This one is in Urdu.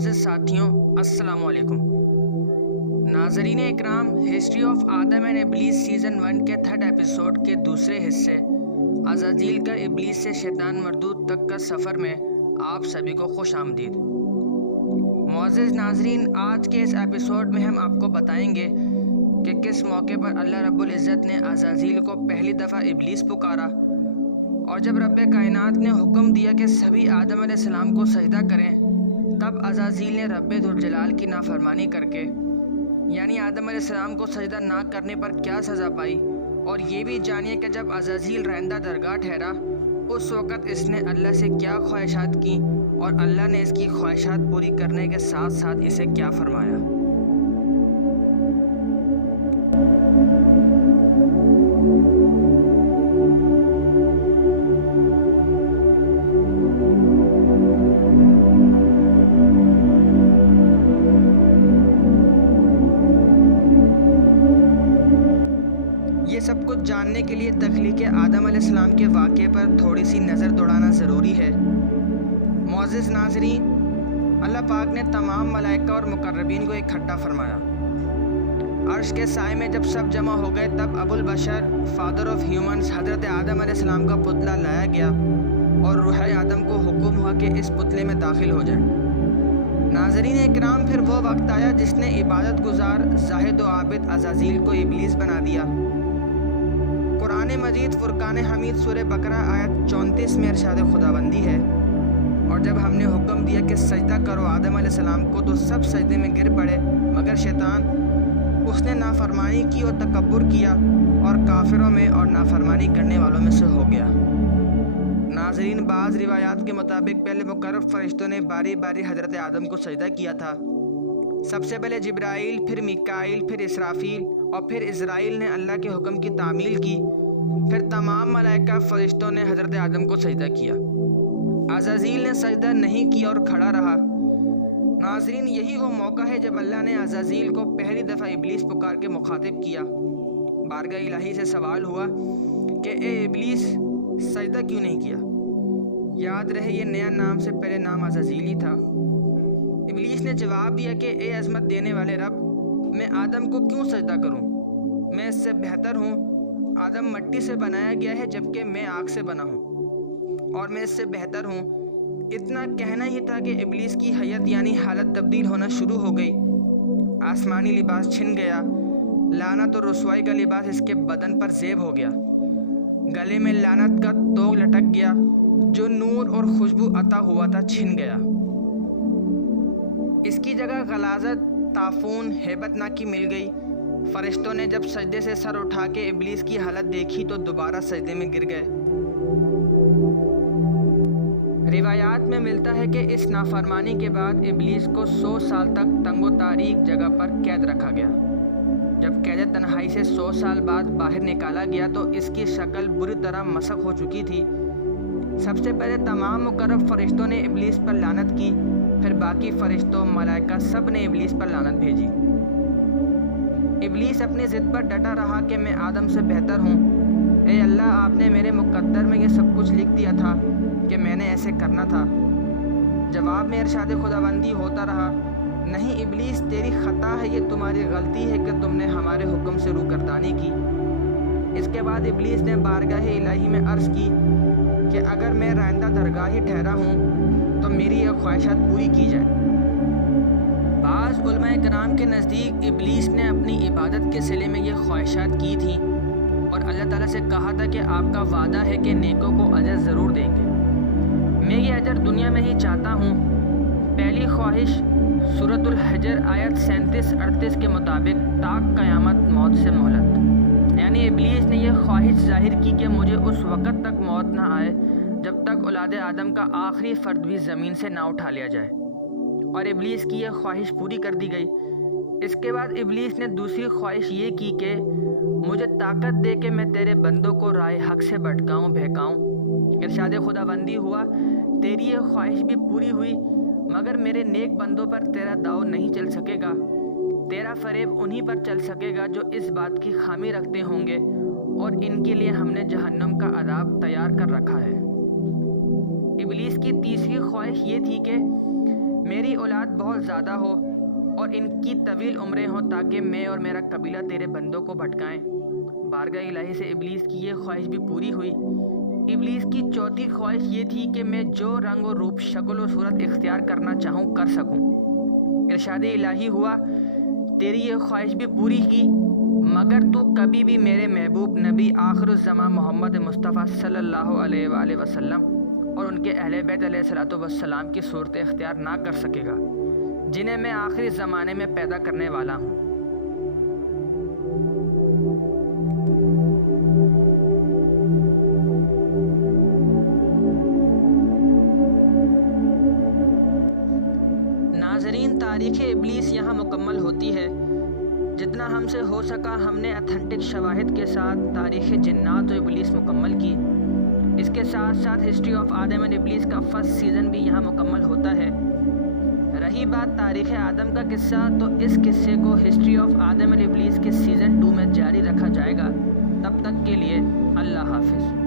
معزز ساتھیوں، السلام علیکم۔ ناظرین اکرام، ہسٹری آف آدم اینڈ ابلیس سیزن 1 کے 3rd ایپیسوڈ کے دوسرے حصے عزازیل کا ابلیس سے شیطان مردود تک کا سفر میں آپ سبھی کو خوش آمدید۔ معزز ناظرین، آج کے اس ایپیسوڈ میں ہم آپ کو بتائیں گے کہ کس موقع پر اللہ رب العزت نے عزازیل کو پہلی دفعہ ابلیس پکارا، اور جب رب کائنات نے حکم دیا کہ سبھی آدم علیہ السلام کو سجدہ کریں، تب عزازیل نے رب ذوالجلال کی نافرمانی کر کے یعنی آدم علیہ السلام کو سجدہ نہ کرنے پر کیا سزا پائی۔ اور یہ بھی جانیے کہ جب عزازیل رہندہ درگاہ ٹھہرا، اس وقت اس نے اللہ سے کیا خواہشات کی اور اللہ نے اس کی خواہشات پوری کرنے کے ساتھ ساتھ اسے کیا فرمایا۔ یہ سب کچھ جاننے کے لیے تخلیق آدم علیہ السلام کے واقعے پر تھوڑی سی نظر دوڑانا ضروری ہے۔ معزز ناظرین، اللہ پاک نے تمام ملائکہ اور مقربین کو اکٹھا فرمایا۔ عرش کے سائے میں جب سب جمع ہو گئے، تب ابو البشر فادر آف ہیومنز حضرت آدم علیہ السلام کا پتلا لایا گیا اور روح آدم کو حکم ہوا کہ اس پتلے میں داخل ہو جائیں۔ ناظرین اکرام، پھر وہ وقت آیا جس نے عبادت گزار زاہد و عابد عزازیل کو ابلیس بنا دیا۔ قرآن مجید فرقان حمید سورہ بقرہ آیت 34 میں ارشاد خداوندی ہے، اور جب ہم نے حکم دیا کہ سجدہ کرو آدم علیہ السلام کو تو سب سجدے میں گر پڑے مگر شیطان، اس نے نافرمانی کی اور تکبر کیا اور کافروں میں اور نافرمانی کرنے والوں میں سے ہو گیا۔ ناظرین، بعض روایات کے مطابق پہلے مقرب فرشتوں نے باری باری حضرت آدم کو سجدہ کیا تھا۔ سب سے پہلے جبرائیل، پھر میکائیل، پھر اسرافیل اور پھر اسرائیل نے اللہ کے حکم کی تعمیل کی۔ پھر تمام ملائکہ فرشتوں نے حضرت آدم کو سجدہ کیا۔ عزازیل نے سجدہ نہیں کیا اور کھڑا رہا۔ ناظرین، یہی وہ موقع ہے جب اللہ نے عزازیل کو پہلی دفعہ ابلیس پکار کے مخاطب کیا۔ بارگاہ الہی سے سوال ہوا کہ اے ابلیس، سجدہ کیوں نہیں کیا؟ یاد رہے یہ نیا نام سے پہلے نام عزازیل ہی تھا۔ ابلیس نے جواب دیا کہ اے عظمت دینے والے رب، میں آدم کو کیوں سجدہ کروں؟ میں اس سے بہتر ہوں۔ آدم مٹی سے بنایا گیا ہے جبکہ میں آگ سے بنا ہوں، اور میں اس سے بہتر ہوں۔ اتنا کہنا ہی تھا کہ ابلیس کی حیت یعنی حالت تبدیل ہونا شروع ہو گئی۔ آسمانی لباس چھن گیا، لعنت اور رسوائی کا لباس اس کے بدن پر زیب ہو گیا۔ گلے میں لعنت کا توگ لٹک گیا، جو نور اور خوشبو عطا ہوا تھا چھن گیا۔ اس کی جگہ غلاظت، تعفن، ہیبت ناکی مل گئی۔ فرشتوں نے جب سجدے سے سر اٹھا کے ابلیس کی حالت دیکھی تو دوبارہ سجدے میں گر گئے۔ روایات میں ملتا ہے کہ اس نافرمانی کے بعد ابلیس کو 100 سال تک تنگ و تاریک جگہ پر قید رکھا گیا۔ جب قید تنہائی سے 100 سال بعد باہر نکالا گیا تو اس کی شکل بری طرح مسخ ہو چکی تھی۔ سب سے پہلے تمام مقرب فرشتوں نے ابلیس پر لعنت کی، پھر باقی فرشتوں، ملائکہ سب نے ابلیس پر لعنت بھیجی۔ ابلیس اپنی ضد پر ڈٹا رہا کہ میں آدم سے بہتر ہوں۔ اے اللہ، آپ نے میرے مقدر میں یہ سب کچھ لکھ دیا تھا کہ میں نے ایسے کرنا تھا۔ جواب میں ارشاد خداوندی ہوتا رہا، نہیں ابلیس، تیری خطا ہے، یہ تمہاری غلطی ہے کہ تم نے ہمارے حکم سے روگردانی کی۔ اس کے بعد ابلیس نے بارگاہ الہی میں عرض کی کہ اگر میں رہندہ درگاہ ہی ٹھہرا ہوں تو میری یہ خواہشات پوری کی جائے۔ بعض علماء کرام کے نزدیک ابلیس نے اپنی عبادت کے صلے میں یہ خواہشات کی تھیں اور اللہ تعالیٰ سے کہا تھا کہ آپ کا وعدہ ہے کہ نیکوں کو اجر ضرور دیں گے، میں یہ اجر دنیا میں ہی چاہتا ہوں۔ پہلی خواہش سورۃ الحجر آیت 37-38 کے مطابق تاک قیامت موت سے مہلت، یعنی ابلیس نے یہ خواہش ظاہر کی کہ مجھے اس وقت تک موت نہ آئے جب تک اولاد آدم کا آخری فرد بھی زمین سے نہ اٹھا لیا جائے، اور ابلیس کی یہ خواہش پوری کر دی گئی۔ اس کے بعد ابلیس نے دوسری خواہش یہ کی کہ مجھے طاقت دے کہ میں تیرے بندوں کو راہ حق سے بھٹکاؤں بہکاؤں۔ ارشاد خداوندی ہوا، تیری یہ خواہش بھی پوری ہوئی، مگر میرے نیک بندوں پر تیرا داؤ نہیں چل سکے گا۔ تیرا فریب انہی پر چل سکے گا جو اس بات کی خامی رکھتے ہوں گے، اور ان کے لیے ہم نے جہنم کا عذاب تیار کر رکھا ہے۔ ابلیس کی تیسری خواہش یہ تھی کہ میری اولاد بہت زیادہ ہو اور ان کی طویل عمریں ہوں تاکہ میں اور میرا قبیلہ تیرے بندوں کو بھٹکائیں۔ بارگاہ الہی سے ابلیس کی یہ خواہش بھی پوری ہوئی۔ ابلیس کی چوتھی خواہش یہ تھی کہ میں جو رنگ و روپ، شکل و صورت اختیار کرنا چاہوں کر سکوں۔ ارشاد الہی ہوا، تیری یہ خواہش بھی پوری کی، مگر تو کبھی بھی میرے محبوب نبی آخر الزمان محمد مصطفیٰ صلی اللہ علیہ وآلہ وسلم اور ان کے اہل بیت علیہ الصلوۃ والسلام کی صورت اختیار نہ کر سکے گا، جنہیں میں آخری زمانے میں پیدا کرنے والا ہوں۔ ناظرین، تاریخ ابلیس یہاں مکمل ہوتی ہے۔ جتنا ہم سے ہو سکا ہم نے اتھینٹک شواہد کے ساتھ تاریخ جنات و ابلیس مکمل کی۔ اس کے ساتھ ساتھ ہسٹری آف آدم اینڈ ابلیس کا فرسٹ سیزن بھی یہاں مکمل ہوتا ہے۔ رہی بات تاریخ آدم کا قصہ، تو اس قصے کو ہسٹری آف آدم اینڈ ابلیس کے سیزن 2 میں جاری رکھا جائے گا۔ تب تک کے لیے اللہ حافظ۔